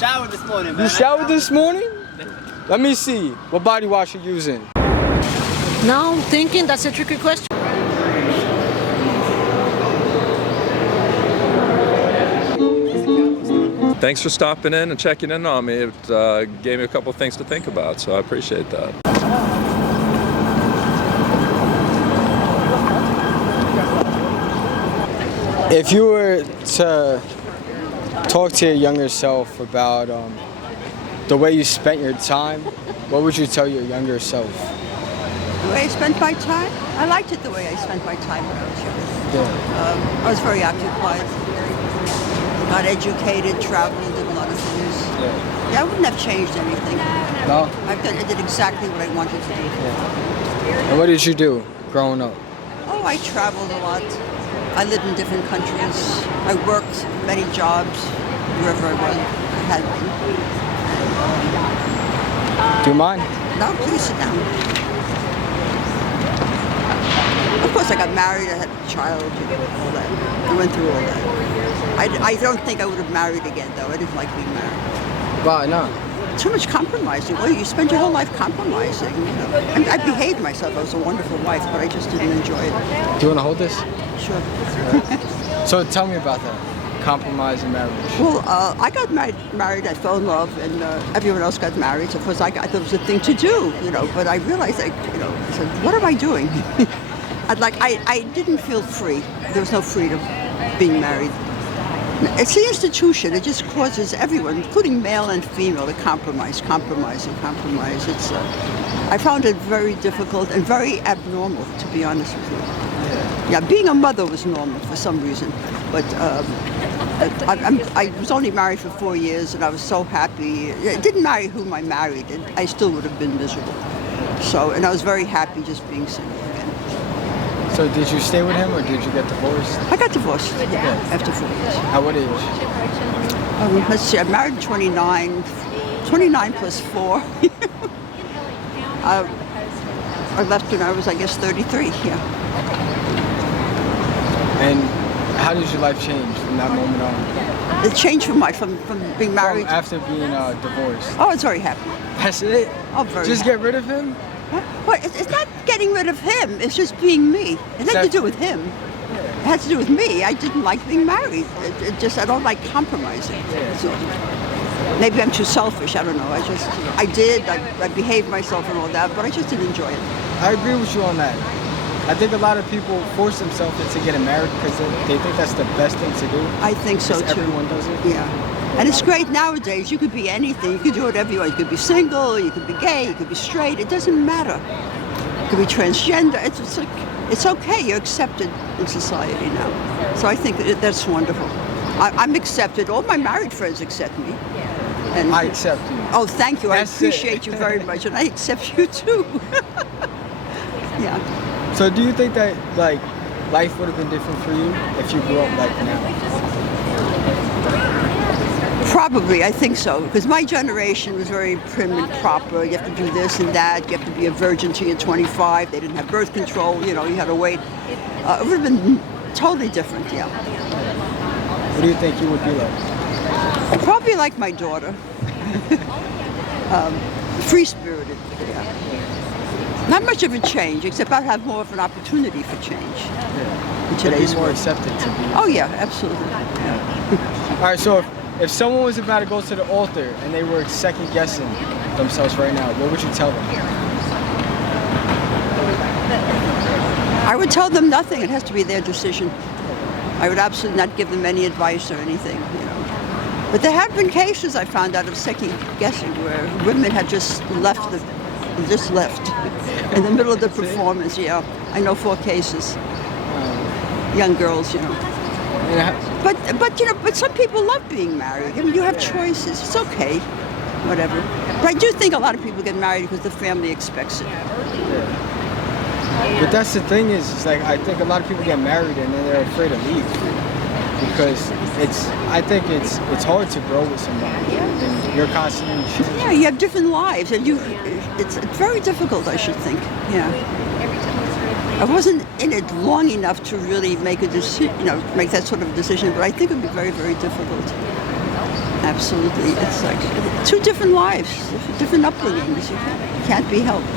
showered this morning, man. You showered this morning? Let me see. What body wash you using? Now I'm thinking that's a tricky question. Thanks for stopping in and checking in on me. It gave me a couple of things to think about, so I appreciate that. If you were to talk to your younger self about the way you spent your time, what would you tell your younger self? The way I spent my time? I liked it the way I spent my time when I was young. Yeah. I was very occupied, got educated, traveled, did a lot of things. Yeah, I wouldn't have changed anything. No? I did exactly what I wanted to do. Yeah. And what did you do growing up? Oh, I traveled a lot. I lived in different countries. I worked many jobs wherever I was. I had been. Do you mind? No, please sit down. Of course, I got married. I had a child. All that. I went through all that. I don't think I would have married again, though. I didn't like being married. Why not? Too much compromising. Well, you spend your whole life compromising. You know. And I behaved myself. I was a wonderful wife, but I just didn't enjoy it. Do you want to hold this? Sure. So tell me about that. Compromise in marriage. Well, I got married. I fell in love, and everyone else got married. So of course, I thought it was a thing to do, you know. But I realized, I said, what am I doing? I didn't feel free. There was no freedom being married. It's the institution. It just causes everyone, including male and female, to compromise. It's I found it very difficult and very abnormal, to be honest with you. Yeah, being a mother was normal for some reason, but I was only married for 4 years, and I was so happy. It didn't matter whom I married, I still would have been miserable. So, and I was very happy just being single again. So did you stay with him or did you get divorced? I got divorced, after 4 years. At what age? Let's see, I married at 29 plus 4. I left when I was, I guess, 33, yeah. And how did your life change from that moment on? It changed from being married. After being divorced. Oh, I was very happy. That's it? Oh, very Just happy. get rid of him? Huh? Well, it's not getting rid of him. It's just being me. It had to do with him. It had to do with me. I didn't like being married. I don't like compromising. So maybe I'm too selfish. I don't know. I behaved myself and all that, but I just didn't enjoy it. I agree with you on that. I think a lot of people force themselves into getting married because they think that's the best thing to do. I think so too. Everyone does it. Yeah. And it's great nowadays. You could be anything. You could do whatever you want. You could be single, you could be gay, you could be straight. It doesn't matter. You could be transgender. It's okay. You're accepted in society now. So I think that's wonderful. I'm accepted. All my married friends accept me. And I accept you. Oh, thank you. That's I appreciate you very much. And I accept you too. Yeah. So do you think that life would have been different for you if you grew up like now? Probably, I think so, because my generation was very prim and proper. You have to do this and that. You have to be a virgin till you're 25. They didn't have birth control. You know, you had to wait. It would have been totally different, yeah. What do you think you would be like? Probably like my daughter. Free-spirited, yeah. Not much of a change, except I'd have more of an opportunity for change. Yeah. In today's more world. accepted to be. Oh yeah, absolutely. Yeah. All right, so if someone was about to go to the altar and they were second guessing themselves right now, what would you tell them? I would tell them nothing. It has to be their decision. I would absolutely not give them any advice or anything, you know. But there have been cases I found out of second guessing where women have just left in the middle of the performance. Yeah, I know 4 cases. Young girls, you know. Yeah. But some people love being married. I mean, you have choices. It's okay, whatever. But I do think a lot of people get married because the family expects it. Yeah. But that's the thing is like I think a lot of people get married and then they're afraid to leave because I think it's hard to grow with somebody. And you're constantly changing. Yeah, you have different lives, and it's very difficult, I should think. Yeah. I wasn't in it long enough to really make a decision, make that sort of decision, but I think it would be very, very difficult. Absolutely. It's like two different lives, different upbringings. You can't be helped.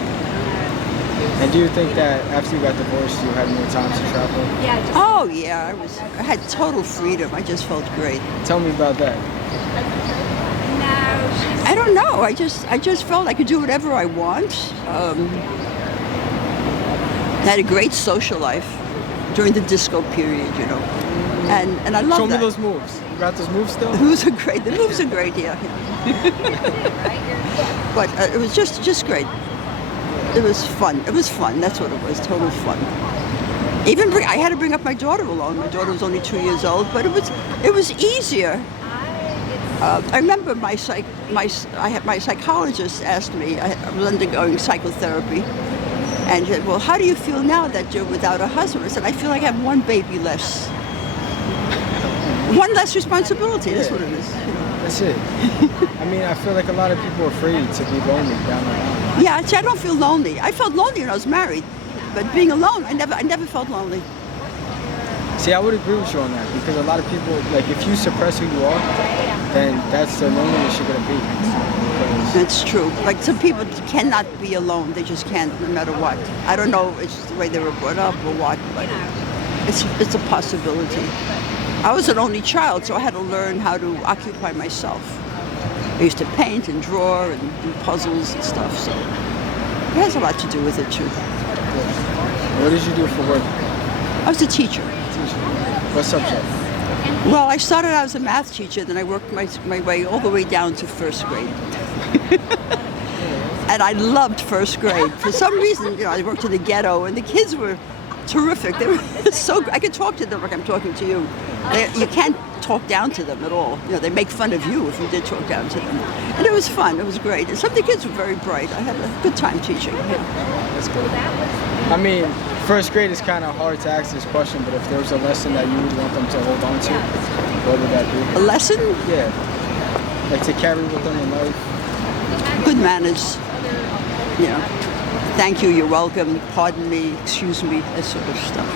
And do you think that after you got divorced, you had more time to travel? Oh yeah, I had total freedom. I just felt great. Tell me about that. I don't know. I just felt I could do whatever I want. I had a great social life during the disco period, you know, and I love that. Show me those moves. You got those moves still? The moves are great. The moves are great, yeah. But it was just great. It was fun. It was fun. That's what it was. Total fun. I had to bring up my daughter along. My daughter was only 2 years old, but it was easier. I remember my psychologist asked me. I was undergoing psychotherapy, and he said, "Well, how do you feel now that you're without a husband?" I said, "I feel like I have one baby less, one less responsibility." That's what it is. You know? That's it. I mean, I feel like a lot of people are afraid to be lonely down the line. Yeah, see, I don't feel lonely. I felt lonely when I was married, but being alone, I never felt lonely. See, I would agree with you on that because a lot of people, like, if you suppress who you are, then that's the loneliness you're gonna be. Because That's true. Like some people cannot be alone. They just can't, no matter what. I don't know if it's the way they were brought up or what, but it's a possibility. I was an only child, so I had to learn how to occupy myself. I used to paint and draw and do puzzles and stuff, so it has a lot to do with it too. what did you do for work? I was a teacher. What subject? Well, I started out as a math teacher, then I worked my way all the way down to first grade. And I loved first grade. For some reason, you know, I worked in the ghetto, and the kids were terrific. They were so I could talk to them like I'm talking to you. You can't talk down to them at all. You know, they make fun of you if you did talk down to them. And it was fun. It was great. And some of the kids were very bright. I had a good time teaching. Yeah. That's good. I mean, first grade is kind of hard to ask this question, but if there was a lesson that you would want them to hold on to, what would that be? A lesson? Yeah. Like to carry with them in life. Good manners. You know, thank you, you're welcome, pardon me, excuse me, that sort of stuff.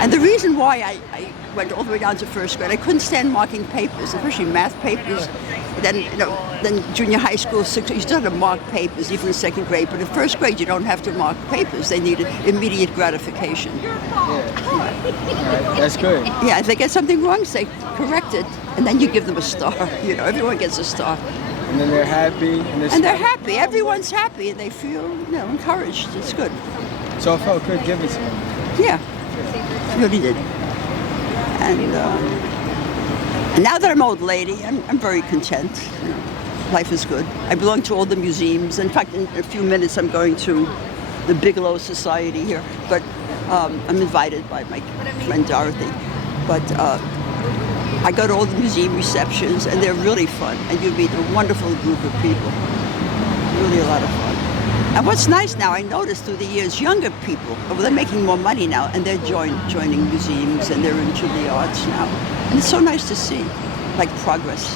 And the reason why I went all the way down to first grade, I couldn't stand marking papers, especially math papers. Then, then junior high school, you still had to mark papers, even in second grade. But in first grade, you don't have to mark papers. They needed immediate gratification. Yeah. All right, that's good. Yeah, if they get something wrong, say, correct it, and then you give them a star. You know, everyone gets a star. And then they're happy. And they're happy. Everyone's happy, and they feel, encouraged. It's good. So it felt good giving to them. Yeah, really did. And now that I'm an old lady, I'm very content. Life is good. I belong to all the museums. In fact, in a few minutes, I'm going to the Bigelow Society here. But I'm invited by my friend Dorothy. But I go to all the museum receptions, and they're really fun. And you meet a wonderful group of people. Really a lot of fun. And what's nice now, I noticed through the years, younger people, they're making more money now, and they're joining museums, and they're into the arts now. And it's so nice to see, like, progress.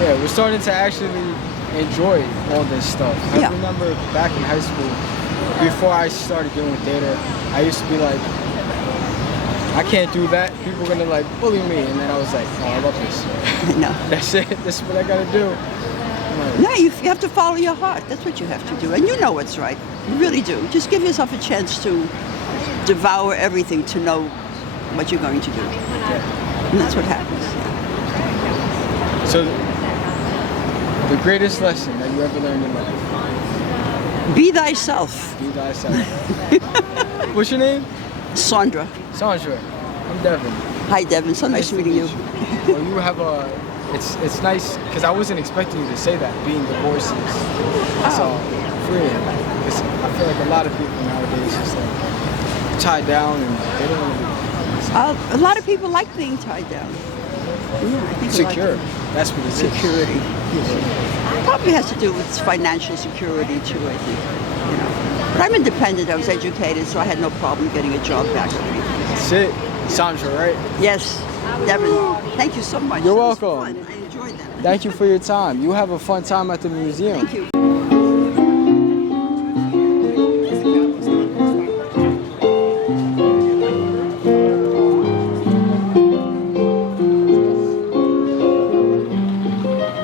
Yeah, we're starting to actually enjoy all this stuff. I remember back in high school, before I started doing theater, I used to be like, I can't do that. People are gonna like bully me, and then I was like, oh, I love this. No. That's it. This is what I gotta do. No, you have to follow your heart. That's what you have to do, and you know what's right. You really do. Just give yourself a chance to devour everything to know what you're going to do, and that's what happens. So, the greatest lesson that you ever learned in life? Be thyself. Be thyself. What's your name? Sandra. Sandra. I'm Devin. Hi, Devin. So nice meeting you. Well, you have a. It's nice because I wasn't expecting you to say that. Being divorced is so freeing. I feel like a lot of people nowadays just like tied down and they don't want to be. A lot of people like being tied down. Yeah, I think secure. That's what it is. Security. Probably has to do with financial security too, I think. But I'm independent. I was educated, so I had no problem getting a job back or anything. That's it. Sandra, right? Yes. Devin, thank you so much. You're It was welcome. fun. I enjoyed that. Thank you for your time. You have a fun time at the museum. Thank you.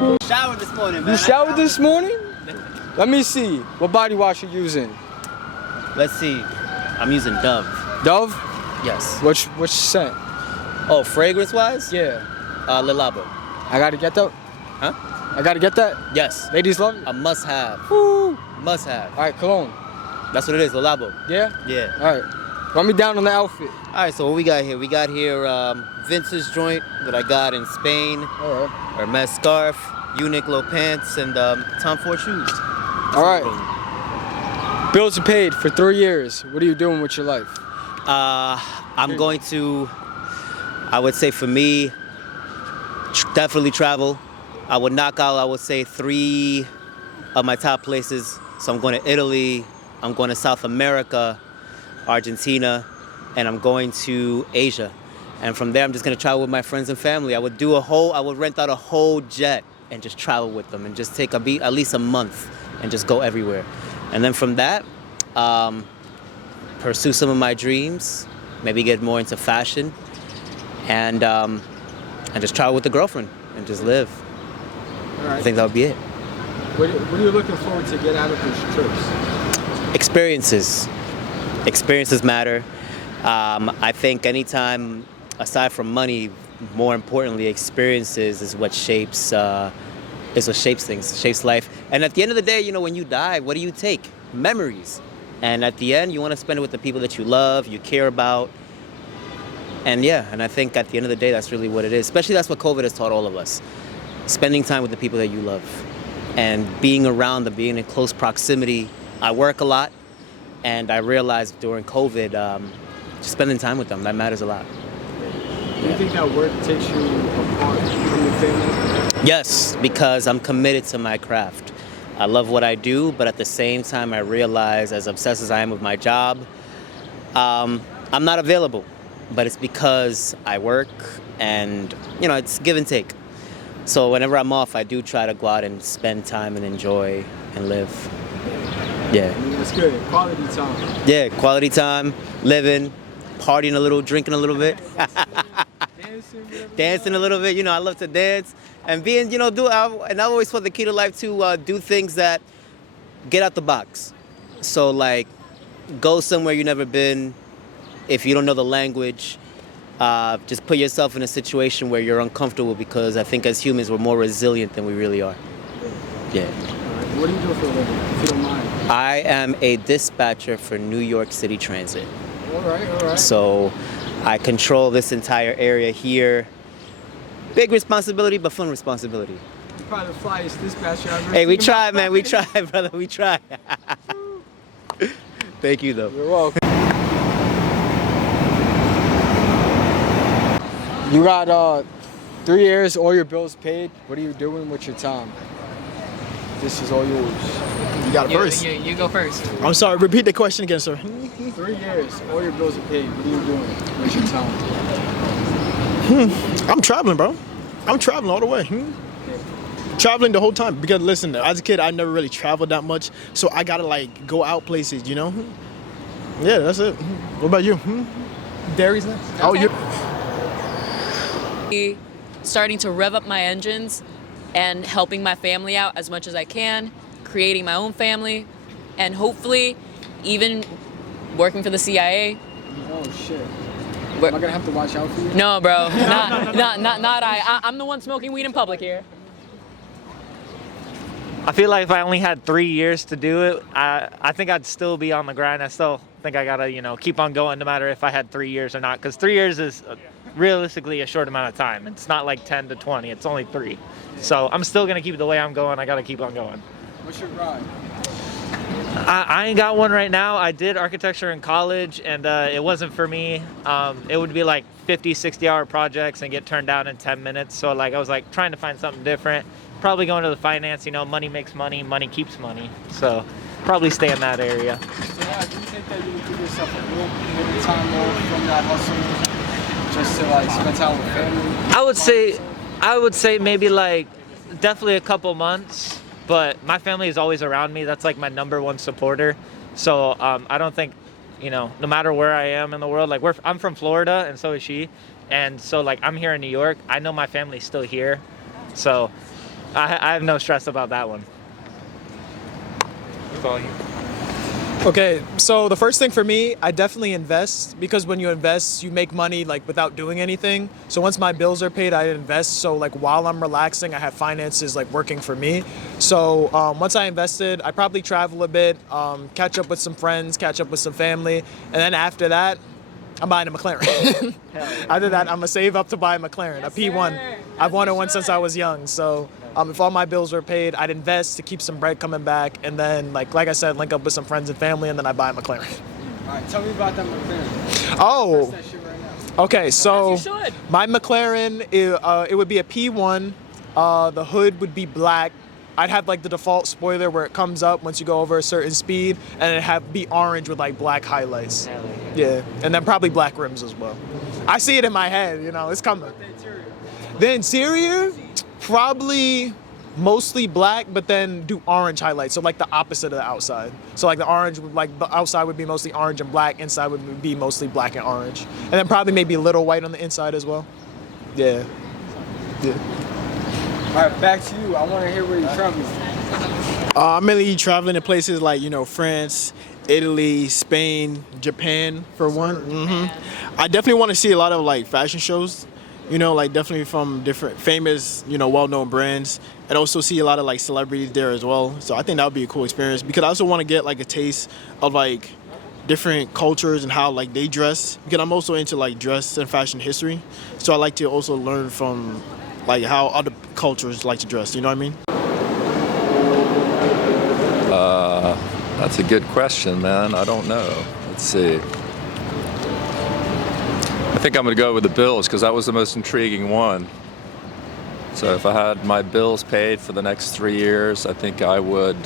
Showered this morning, man. You showered this morning? Let me see. What body wash you using? Let's see. I'm using Dove. Dove? Yes. Which scent? Oh, fragrance-wise? Yeah. Le Labo. I gotta get that? Huh? I gotta get that? Yes. Ladies love it? A must-have. Woo! Must-have. Alright, cologne. That's what it is, Le Labo. Yeah? Yeah. Alright. Run me down on the outfit. All right, so what we got here? We got here Vince's joint that I got in Spain. Alright. Hermes scarf, Uniqlo pants, and Tom Ford shoes. Alright. Bills are paid for 3 years. What are you doing with your life? I'm going to, I would say for me, definitely travel. I would knock out, I would say, 3 of my top places. So I'm going to Italy, I'm going to South America, Argentina, and I'm going to Asia. And from there, I'm just going to travel with my friends and family. I would rent out a whole jet and just travel with them and just take at least a month and just go everywhere. And then from that, pursue some of my dreams, maybe get more into fashion, and just travel with the girlfriend and just live. All right. I think that would be it. What are you looking forward to get out of these trips? Experiences. Experiences matter. I think anytime, aside from money, more importantly, experiences is what shapes things, shapes life. And at the end of the day, you know, when you die, what do you take? Memories. And at the end, you want to spend it with the people that you love, you care about. And yeah, and I think at the end of the day, that's really what it is. Especially that's what COVID has taught all of us. Spending time with the people that you love and being around them, being in close proximity. I work a lot, and I realized during COVID, just spending time with them, that matters a lot. Do you think that work takes you apart from your family? Yes, because I'm committed to my craft. I love what I do, but at the same time, I realize, as obsessed as I am with my job, I'm not available. But it's because I work, and you know, it's give and take. So whenever I'm off, I do try to go out and spend time and enjoy and live. Yeah. I mean, that's good. Quality time. Yeah, quality time, living, partying a little, drinking a little bit. Dancing a little bit, you know, I love to dance. And being, you know, and I always thought the key to life to do things that get out the box. So like, go somewhere you've never been. If you don't know the language, just put yourself in a situation where you're uncomfortable, because I think as humans, we're more resilient than we really are. Yeah. What do you do for a living, if you don't mind? I am a dispatcher for New York City Transit. All right. So I control this entire area here. Big responsibility, but fun responsibility. You're probably the flyest dispatcher I've ever Hey, we seen. try, man. We try, brother. We try. Thank you, though. You're welcome. You got 3 years, all your bills paid. What are you doing with your time? This is all yours. You got it first. You go first. I'm sorry, repeat the question again, sir. 3 years, all your bills are paid. What are you doing with your time? I'm traveling, bro. I'm traveling all the way. Traveling the whole time. Because listen, as a kid, I never really traveled that much, so I gotta like go out places, you know? Yeah, that's it. What about you? Dairy's next. Oh, you. Starting to rev up my engines and helping my family out as much as I can, creating my own family, and hopefully even working for the CIA. Oh shit. Am I gonna have to watch out for you? No, bro. Not I. I'm the one smoking weed in public here. I feel like if I only had 3 years to do it, I think I'd still be on the grind. I still think I gotta, you know, keep on going no matter if I had 3 years or not. Because 3 years is realistically a short amount of time. It's not like 10 to 20. It's only 3. So I'm still gonna keep it the way I'm going. I gotta keep on going. What's your ride? I ain't got one right now. I did architecture in college, and it wasn't for me. It would be like 50, 60-hour projects and get turned down in 10 minutes. So like I was like trying to find something different. Probably going to the finance, you know, money makes money, money keeps money. So probably stay in that area. So yeah, do you think that you would give yourself a little bit of time off from that hustle, just to like spend time with family? I would say maybe like definitely a couple months. But my family is always around me. That's like my number one supporter. So I don't think, you know, no matter where I am in the world, like I'm from Florida and so is she. And so like I'm here in New York. I know my family's still here. So I have no stress about that one. Okay, so the first thing for me, I definitely invest, because when you invest, you make money like without doing anything. So once my bills are paid, I invest. So like while I'm relaxing, I have finances like working for me. So once I invested, I probably travel a bit, catch up with some friends, catch up with some family, and then after that, I'm buying a McLaren. After that, I'm gonna save up to buy a McLaren, a P1. I've wanted one since I was young. So if all my bills are paid, I'd invest to keep some bread coming back, and then like I said, link up with some friends and family, and then I buy a McLaren. All right, tell me about that McLaren. Oh, Press that shit right now. okay. So As you should. my McLaren, it would be a P1. The hood would be black. I'd have like the default spoiler where it comes up once you go over a certain speed, and it'd be orange with like black highlights. Yeah, and then probably black rims as well. I see it in my head, you know, it's coming. The interior, probably mostly black, but then do orange highlights, so like the opposite of the outside. So like the orange, like the outside would be mostly orange and black, inside would be mostly black and orange. And then probably maybe a little white on the inside as well. Yeah. Yeah. All right, back to you. I want to hear where you're traveling. I'm mainly traveling to places like, France, Italy, Spain, Japan, for one. I definitely want to see a lot of like fashion shows, like definitely from different famous, well-known brands, and also see a lot of like celebrities there as well. So I think that would be a cool experience, because I also want to get like a taste of like different cultures and how like they dress, because I'm also into like dress and fashion history. So I like to also learn from like how other cultures like to dress, you know what I mean? That's a good question, man. I don't know. Let's see. I think I'm going to go with the bills, because that was the most intriguing one. So if I had my bills paid for the next 3 years, I think I would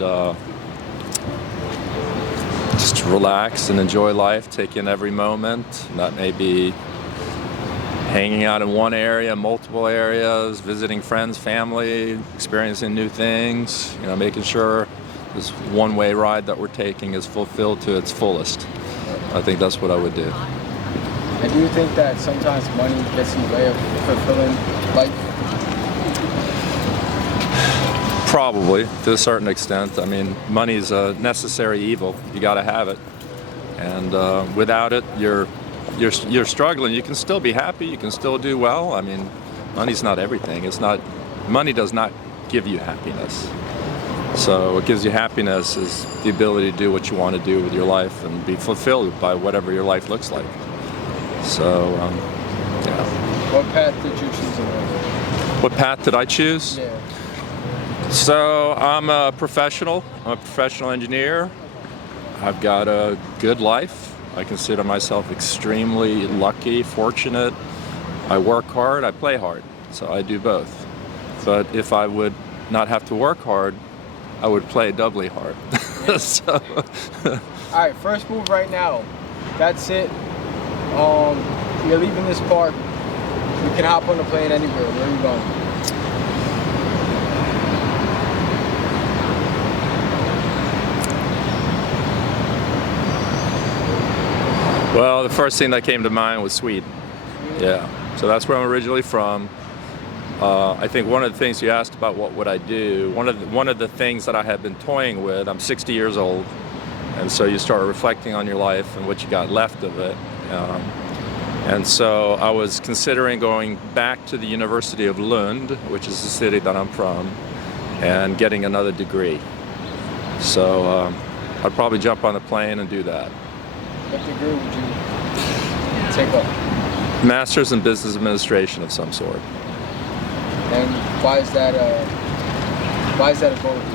just relax and enjoy life, take in every moment. And that may be hanging out in one area, multiple areas, visiting friends, family, experiencing new things, making sure this one-way ride that we're taking is fulfilled to its fullest. I think that's what I would do. And do you think that sometimes money gets in the way of fulfilling life? Probably, to a certain extent. I mean, money's a necessary evil. You got to have it, and without it, you're struggling. You can still be happy. You can still do well. I mean, money's not everything. Money does not give you happiness. So what gives you happiness is the ability to do what you want to do with your life and be fulfilled by whatever your life looks like. So, yeah. What path did you choose in life? What path did I choose? Yeah. So I'm a professional. I'm a professional engineer. I've got a good life. I consider myself extremely lucky, fortunate. I work hard, I play hard. So I do both. But if I would not have to work hard, I would play doubly hard. So. All right, first move right now. That's it. You're leaving this park. You can hop on a plane anywhere. Where are you going? Well, the first thing that came to mind was Sweden. Yeah, so that's where I'm originally from. I think one of the things you asked about what would I do, one of the things that I have been toying with, I'm 60 years old, and so you start reflecting on your life and what you got left of it. And so I was considering going back to the University of Lund, which is the city that I'm from, and getting another degree. So I'd probably jump on a plane and do that. What degree would you take up? Master's in Business Administration of some sort. And why is that a goal of yours?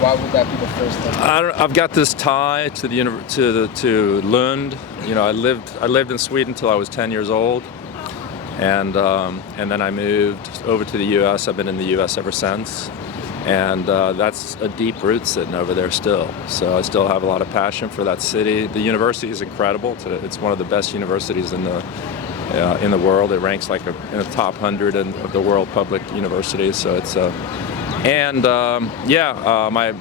Why would that be the first thing? I've got this tie to Lund. I lived in Sweden until I was 10 years old, and then I moved over to the U.S. I've been in the U.S. ever since, and that's a deep root sitting over there still. So I still have a lot of passion for that city. The university is incredible. It's one of the best universities in the world. It ranks like in the top 100 of the world public universities. So it's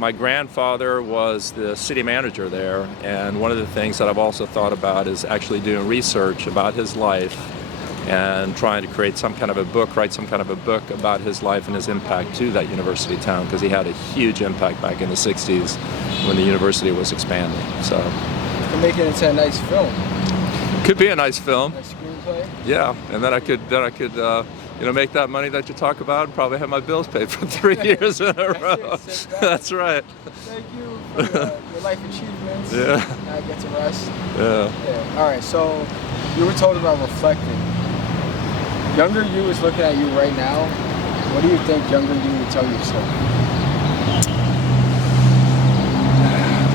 my grandfather was the city manager there, and one of the things that I've also thought about is actually doing research about his life and trying to create some kind of a book, write some kind of a book about his life and his impact to that university town, because he had a huge impact back in the 60s when the university was expanding. So To make it into a nice film. could be a nice film. A screenplay. Yeah, and then I could make that money that you talk about and probably have my bills paid for 3 years in a row. That's right. Thank you for your life achievements. Yeah. Now I get to rest. Yeah. All right, so you were told about reflecting. Younger you is looking at you right now. What do you think younger you would tell yourself?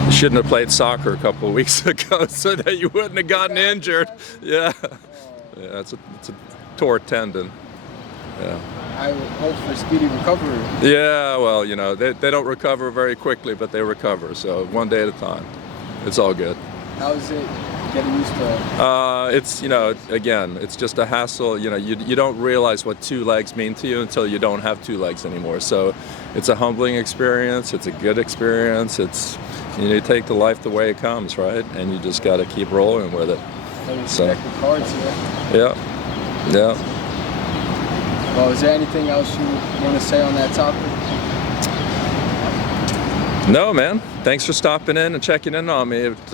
You shouldn't have played soccer a couple of weeks ago so that you wouldn't have gotten injured. Yeah. Yeah, it's a tore tendon. Yeah. I would hope for speedy recovery. Yeah, well, they don't recover very quickly, but they recover. So one day at a time. It's all good. How is it getting used to it? It's, again, it's just a hassle. You don't realize what two legs mean to you until you don't have two legs anymore. So it's a humbling experience. It's a good experience. It's, you take the life the way it comes, right? And you just got to keep rolling with it. So, The cards here. yeah, yeah. Well, is there anything else you want to say on that topic? No, man. Thanks for stopping in and checking in on me. It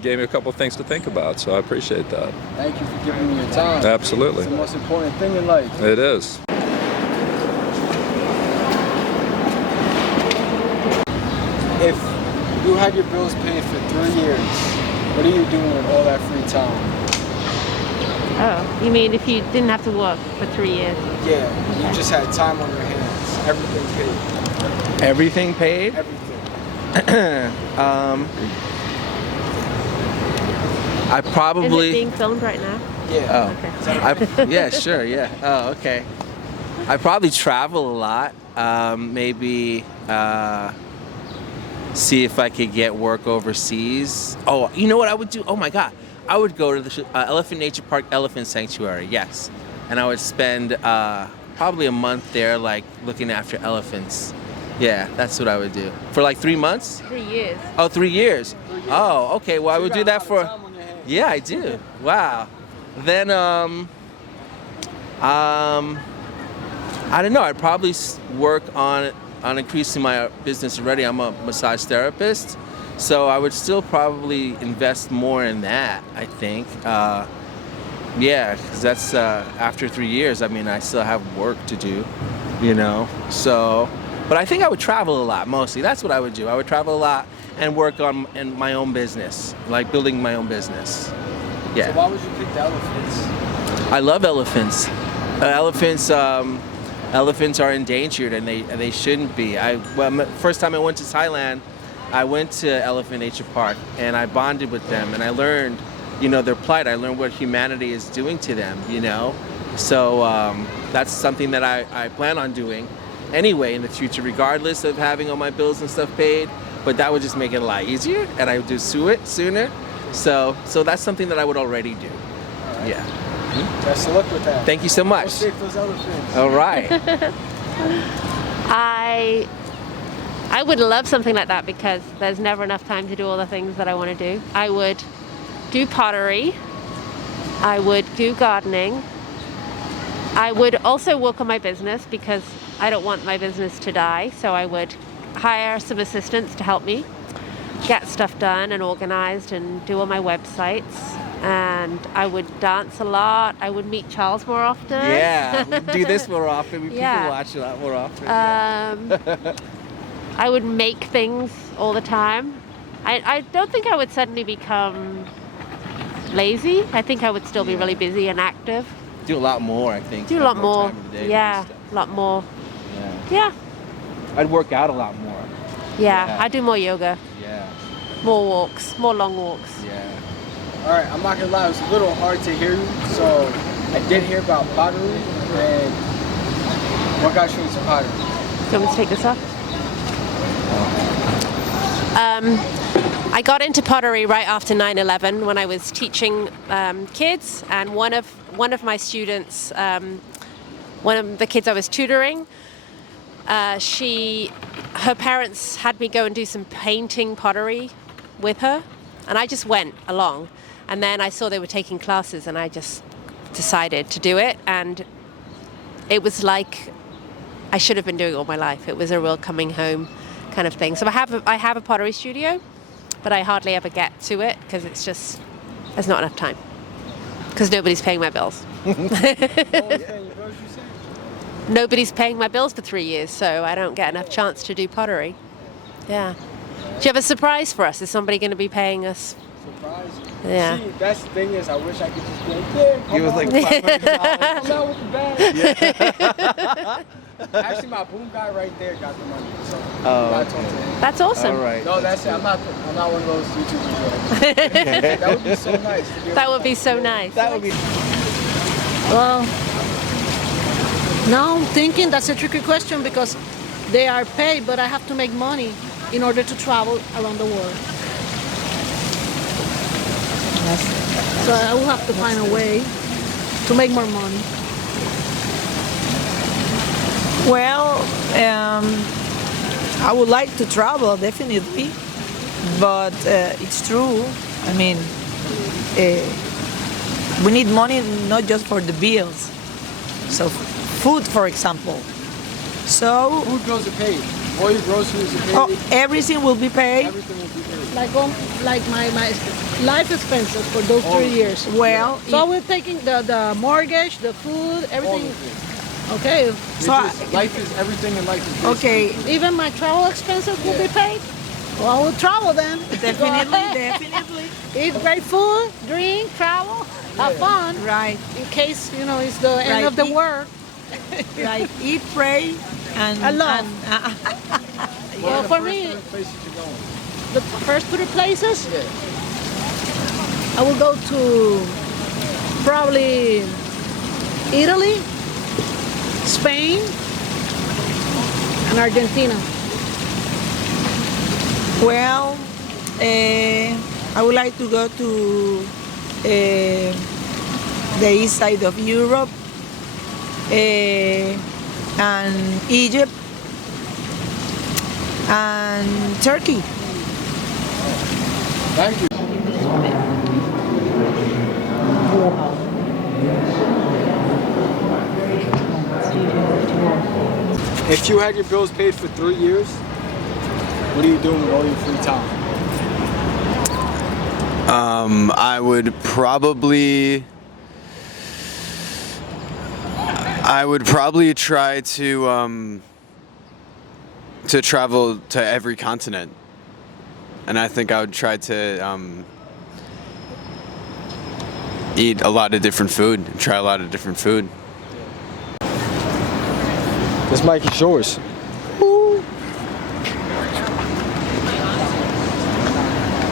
gave me a couple of things to think about, so I appreciate that. Thank you for giving me your time. Absolutely. It's the most important thing in life. It is. If you had your bills paid for 3 years, what are you doing with all that free time? Oh, you mean if you didn't have to work for 3 years? Yeah, you just had time on your hands. Everything paid. Everything paid? Everything. I Is probably. it being filmed right now? Yeah. Oh, yeah, sure, yeah. Oh, okay. I probably travel a lot. Maybe see if I could get work overseas. Oh, you know what I would do? Oh my God, I would go to the Elephant Nature Park Elephant Sanctuary. Yes, and I would spend probably a month there, like looking after elephants. Yeah, that's what I would do for like 3 months. 3 years. Oh, 3 years. Oh, okay. Well, I So would you do got a that lot of for. time on your hands. Yeah, I do. Wow. Then I don't know. I'd probably work on increasing my business already. I'm a massage therapist, so I would still probably invest more in that. I think. Yeah, because that's after 3 years. I mean, I still have work to do. So. But I think I would travel a lot mostly. That's what I would do. I would travel a lot and work on my own business, like building my own business. Yeah. So why would you pick the elephants? I love elephants. Elephants are endangered, and they shouldn't be. First time I went to Thailand, I went to Elephant Nature Park, and I bonded with them, and I learned, their plight. I learned what humanity is doing to them. So that's something that I plan on doing anyway in the future, regardless of having all my bills and stuff paid. But that would just make it a lot easier, and I would do it sooner. So that's something that I would already do. Right. Yeah. Best of luck with that. Thank you so much. Go save those elephants. All right. I would love something like that because there's never enough time to do all the things that I want to do. I would do pottery. I would do gardening. I would also work on my business because I don't want my business to die. So I would hire some assistants to help me get stuff done and organized and do all my websites. And I would dance a lot. I would meet Charles more often. Yeah, we do this more often. People Yeah. watch a lot more often. I would make things all the time. I don't think I would suddenly become lazy. I think I would still be really busy and active. Do a lot more, I think. Do a Have lot more. time in the day to do Yeah, stuff. a lot more. Yeah. Yeah. I'd work out a lot more. Yeah, Yeah. I do more yoga, Yeah. more walks, more long walks. Yeah. All right, I'm not gonna lie, it was a little hard to hear you. So I did hear about pottery, and what got you into pottery? Do you want me to take this off? I got into pottery right after 9/11 when I was teaching kids, and one of my students, one of the kids I was tutoring, her parents had me go and do some painting pottery with her, and I just went along. And then I saw they were taking classes, and I just decided to do it, and it was like I should have been doing it all my life. It was a real coming home kind of thing. So I have a pottery studio, but I hardly ever get to it because there's not enough time because nobody's paying my bills. Nobody's paying my bills for 3 years, so I don't get enough chance to do pottery. Yeah. Do you have a surprise for us? Is somebody going to be paying us? Surprise. Yeah. See, that's the thing is, I wish I could just be like, yeah, He was like $500. come out with the bag. Actually, my boom guy right there got the money. So I told him. That's awesome. All right. No, that's it. I'm not one of those YouTubers. That would be so nice. That would be so nice. That would be. Well, now I'm thinking that's a tricky question because they are paid, but I have to make money in order to travel around the world. So I will have to find a way to make more money. Well, I would like to travel, definitely, but it's true. I mean, we need money not just for the bills. So food, for example. So food bills are paid. All your groceries are paid. Oh, everything will be paid. Everything will be paid. Like my life expenses for those 3 years. Well, so we're taking the mortgage, the food, everything. Okay. So life is everything in life is okay. Even my travel expenses will be paid. Well, I will travel then. Definitely. Eat great food, drink, travel, have fun. Right. In case it's the end of the world. Right. Eat, pray, and love. Well, for me, the first 3 places, I will go to probably Italy, Spain, and Argentina. Well, I would like to go to the east side of Europe and Egypt and Turkey. Thank you. If you had your bills paid for 3 years, what are you doing with all your free time? I would probably try to travel to every continent, and I think I would try to eat a lot of different food, try a lot of different food. This mic is yours.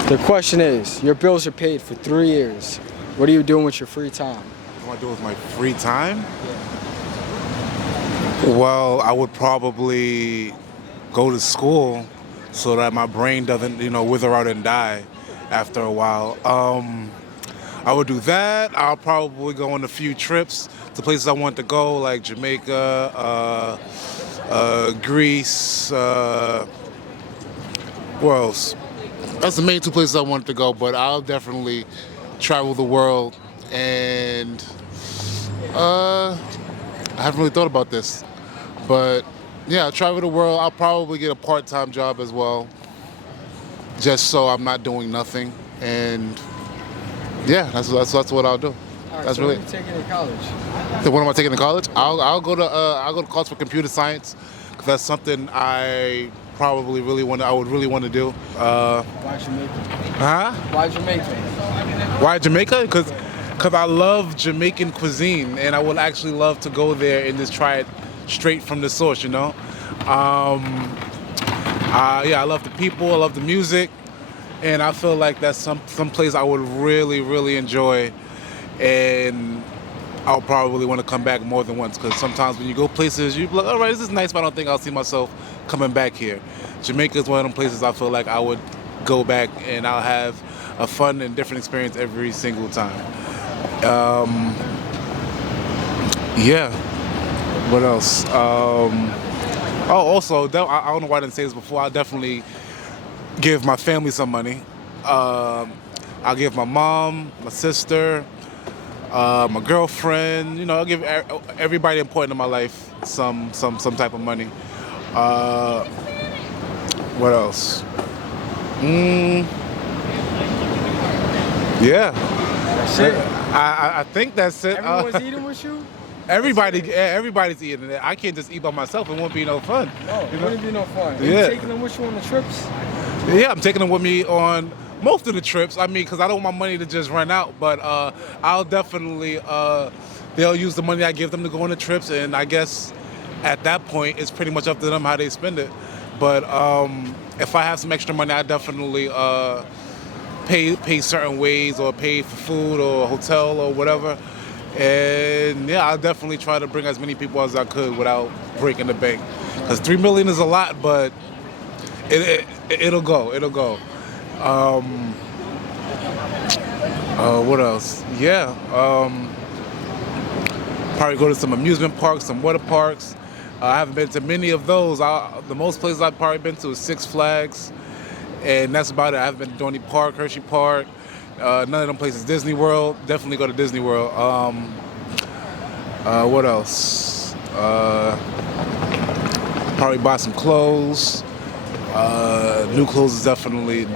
The question is, your bills are paid for 3 years. What are you doing with your free time? What do I do with my free time? Well, I would probably go to school so that my brain doesn't, wither out and die after a while. I would do that. I'll probably go on a few trips to places I want to go, like Jamaica, Greece, where else? That's the main 2 places I wanted to go, but I'll definitely travel the world, and I haven't really thought about this, but yeah, I'll travel the world. I'll probably get a part-time job as well, just so I'm not doing nothing, and yeah, that's what I'll do. All right, That's so really. what are you taking in college? What am I taking to college? I'll go to college for computer science, because that's something I probably I would really want to do. Why Jamaica? Huh? Why Jamaica? Why Jamaica? Because I love Jamaican cuisine, and I would actually love to go there and just try it straight from the source, Yeah, I love the people, I love the music, and I feel like that's some place I would really, really enjoy, and I'll probably want to come back more than once, because sometimes when you go places, you're like, all right, this is nice, but I don't think I'll see myself coming back here. Jamaica is one of them places I feel like I would go back and I'll have a fun and different experience every single time. Yeah. What else? Also, I don't know why I didn't say this before. I'll definitely give my family some money. I'll give my mom, my sister, my girlfriend. You know, I'll give everybody important in my life some type of money. What else? Yeah. That's it. I think that's it. Everyone's eating with you? Everybody's eating it. I can't just eat by myself. It won't be no fun. No, it wouldn't be no fun. Are Yeah. you taking them with you on the trips? Yeah, I'm taking them with me on most of the trips. I mean, because I don't want my money to just run out. But I'll definitely, they'll use the money I give them to go on the trips. And I guess at that point, it's pretty much up to them how they spend it. But if I have some extra money, I definitely pay certain ways or pay for food or a hotel or whatever. And yeah, I'll definitely try to bring as many people as I could without breaking the bank. Because $3 million is a lot, but it'll go. What else? Yeah. Probably go to some amusement parks, some water parks. I haven't been to many of those. The most places I've probably been to is Six Flags, and that's about it. I haven't been to Dorney Park, Hershey Park. None of them places. Disney World, definitely go to Disney World. What else? Probably buy some clothes. New clothes is definitely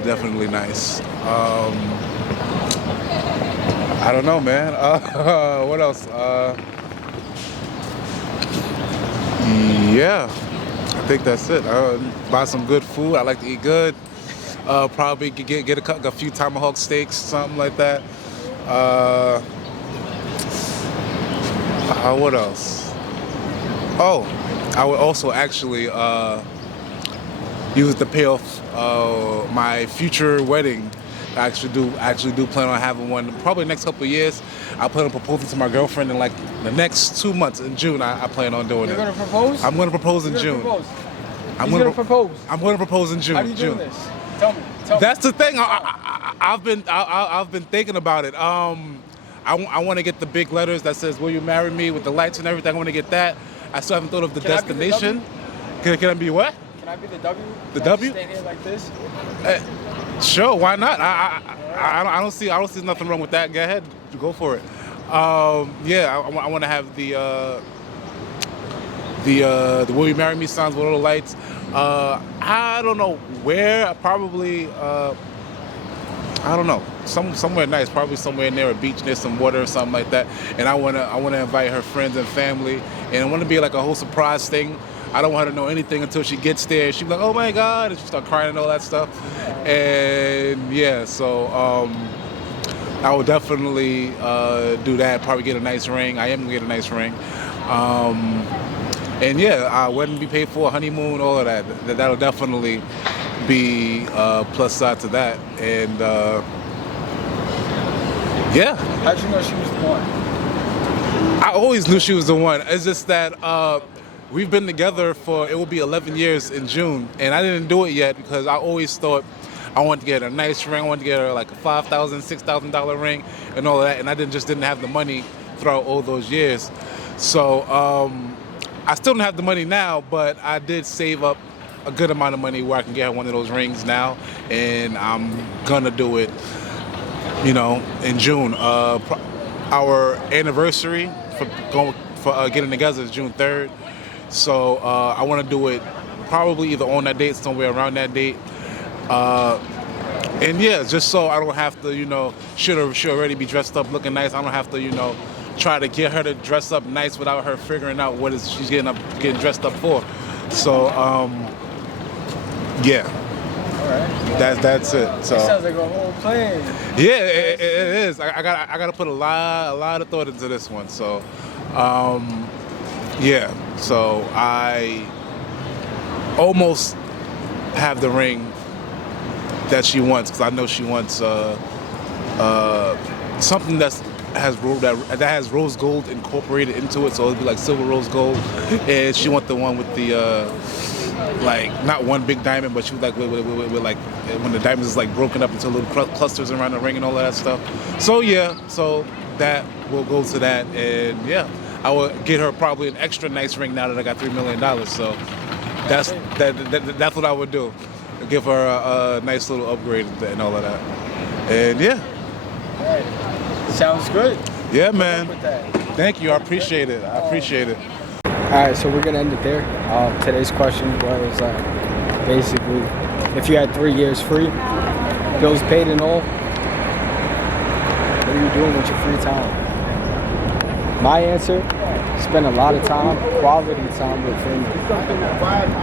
nice. I don't know, man. What else? Yeah, I think that's it. Buy some good food. I like to eat good. Probably get a few tomahawk steaks, something like that. What else? Oh, I would also actually use it to pay off my future wedding. I actually do plan on having one probably the next couple of years. I plan on proposing to my girlfriend in like the next 2 months. In June, I plan on doing it. You're gonna propose? I'm gonna propose in June. I'm gonna propose. I'm gonna propose in June. How do you do this? Tell me. That's the thing. I've been thinking about it. I want to get the big letters that says "Will you marry me?" with the lights and everything. I want to get that. I still haven't thought of the destination. Can I be what? Can I be the W? The Can I W? just stand here like this? Sure, why not? I don't see nothing wrong with that. Go ahead, go for it. Yeah, I want to have the "Will you marry me" signs with all the lights. I don't know where. Probably I don't know. Somewhere nice. Probably somewhere near a beach, near some water or something like that. And I wanna invite her friends and family, and I want to be like a whole surprise thing. I don't want her to know anything until she gets there. She'll be like, "Oh my God," and she start crying and all that stuff. And yeah, so I will definitely do that. Probably get a nice ring. I am gonna get a nice ring. And yeah, wedding be paid for, honeymoon, all of that. That'll definitely be plus side to that. And yeah. How'd you know she was the one? I always knew she was the one. It's just that we've been together for, it will be 11 years in June, and I didn't do it yet because I always thought I wanted to get her a nice ring. I wanted to get her like a $5,000, $6,000 ring and all of that, and I just didn't have the money throughout all those years. So I still don't have the money now, but I did save up a good amount of money where I can get her one of those rings now, and I'm gonna do it, in June. Our anniversary for getting together is June 3rd. So I want to do it probably either on that date, somewhere around that date. And yeah, just so I don't have to, she'll already be dressed up looking nice. I don't have to, try to get her to dress up nice without her figuring out what she's getting dressed up for. So yeah. All right. That's it. So It sounds like a whole plan. yeah, it is. I got to put a lot of thought into this one. So yeah. So I almost have the ring that she wants, because I know she wants something that has rose gold incorporated into it, so it'll be like silver rose gold. And she wants the one with the like not one big diamond, but she was like with like when the diamonds is like broken up into little clusters around the ring and all of that stuff. So yeah, so that will go to that, and yeah, I will get her probably an extra nice ring now that I got $3 million. So that's what I would do. Give her a nice little upgrade and all of that. And yeah. All right. Sounds good. Yeah, man. with that. Thank you. I appreciate it. I appreciate it. All right, so we're gonna end it there. Today's question was basically, if you had 3 years free, bills paid and all, what are you doing with your free time? My answer: spend a lot of time, quality time with family.